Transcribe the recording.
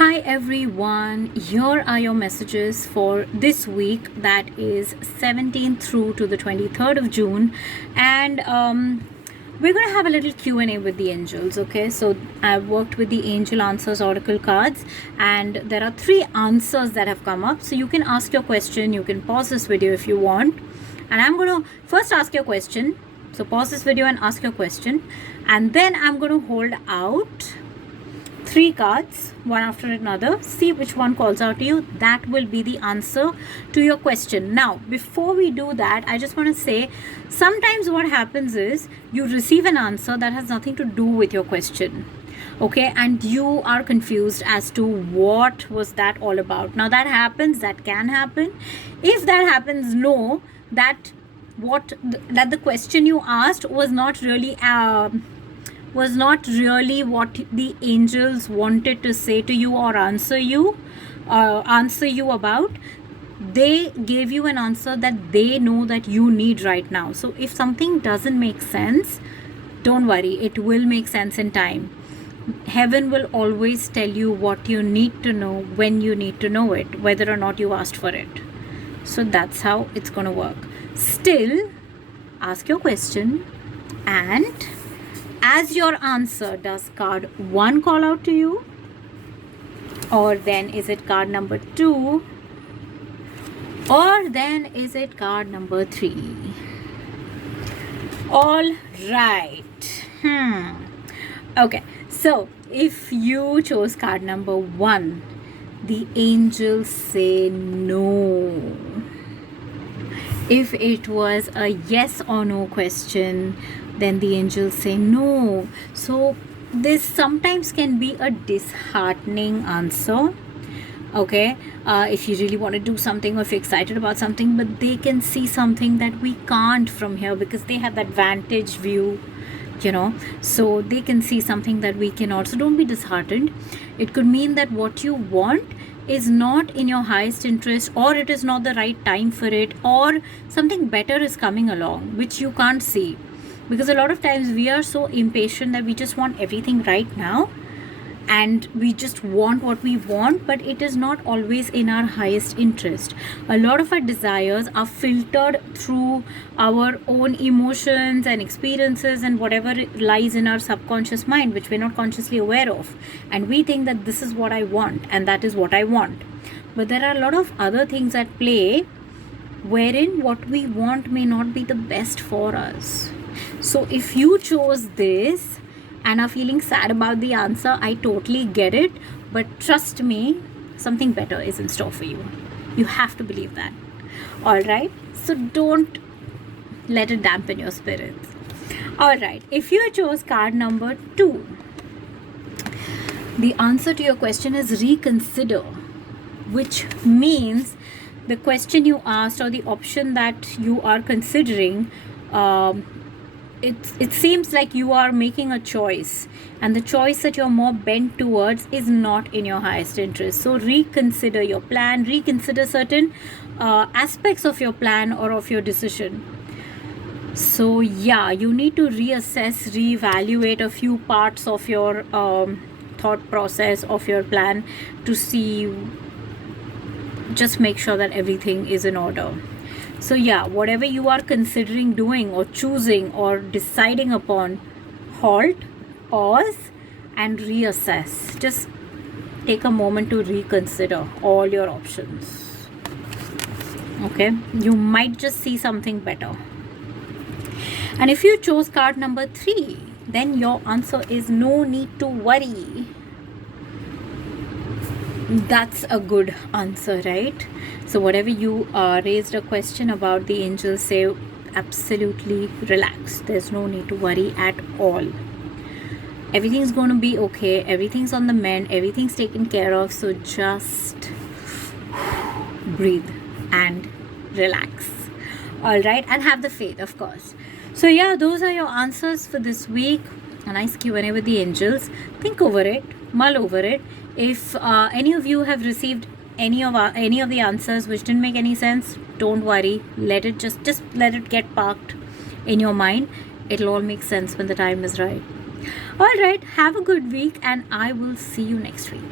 Hi everyone, here are your messages for this week, that is 17th through to the 23rd of June. And we're going to have a little Q&A with the angels. Okay, so I've worked with the Angel Answers Oracle cards, and there are 3 answers that have come up. So you can ask your question, you can pause this video if you want, and I'm going to first ask your question. So pause this video and ask your question, and then I'm going to hold out 3 cards, one after another. See which one calls out to you. That will be the answer to your question. Now, before we do that, I just want to say, sometimes what happens is you receive an answer that has nothing to do with your question. Okay, and you are confused as to what was that all about. Now that happens, that can happen. If that happens, know that the question you asked was not really what the angels wanted to say to you or answer you about. They gave you an answer that they know that you need right now. So if something doesn't make sense, don't worry, it will make sense in time. Heaven will always tell you what you need to know when you need to know it, whether or not you asked for it. So that's how it's going to work. Still, ask your question, and as your answer, does card 1 call out to you, or then is it card number 2, or then is it card number 3? All right. Okay, so if you chose card number 1, the angels say no. If it was a yes or no question, then the angels say no. So this sometimes can be a disheartening answer. Okay, if you really want to do something, or if you're excited about something, but they can see something that we can't from here, because they have that vantage view, so they can see something that we cannot. So don't be disheartened. It could mean that what you want is not in your highest interest, or it is not the right time for it, or something better is coming along which you can't see. Because a lot of times we are so impatient that we just want everything right now, and we just want what we want, but it is not always in our highest interest. A lot of our desires are filtered through our own emotions and experiences and whatever lies in our subconscious mind, which we're not consciously aware of. And we think that this is what I want, and that is what I want. But there are a lot of other things at play wherein what we want may not be the best for us. So if you chose this and are feeling sad about the answer, I totally get it. But trust me, something better is in store for you. You have to believe that. Alright? So don't let it dampen your spirits. Alright, if you chose card number 2, the answer to your question is reconsider, which means the question you asked, or the option that you are considering, it seems like you are making a choice, and the choice that you're more bent towards is not in your highest interest. So reconsider your plan, reconsider certain aspects of your plan or of your decision. So yeah, you need to reassess, reevaluate a few parts of your thought process of your plan to see, just make sure that everything is in order. So yeah, whatever you are considering doing or choosing or deciding upon, halt, pause, and reassess. Just take a moment to reconsider all your options. Okay, you might just see something better. And if you chose card number 3, then your answer is no need to worry. That's a good answer, right? So whatever you raised a question about, the angels say absolutely relax. There's no need to worry at all. Everything's going to be okay. Everything's on the mend. Everything's taken care of. So just breathe and relax. Alright, and have the faith, of course. So yeah, those are your answers for this week. A nice Q&A with the angels. Think over it, mull over it. If any of you have received any of the answers which didn't make any sense, don't worry. Let it just let it get parked in your mind. It'll all make sense when the time is right. All right, have a good week, and I will see you next week.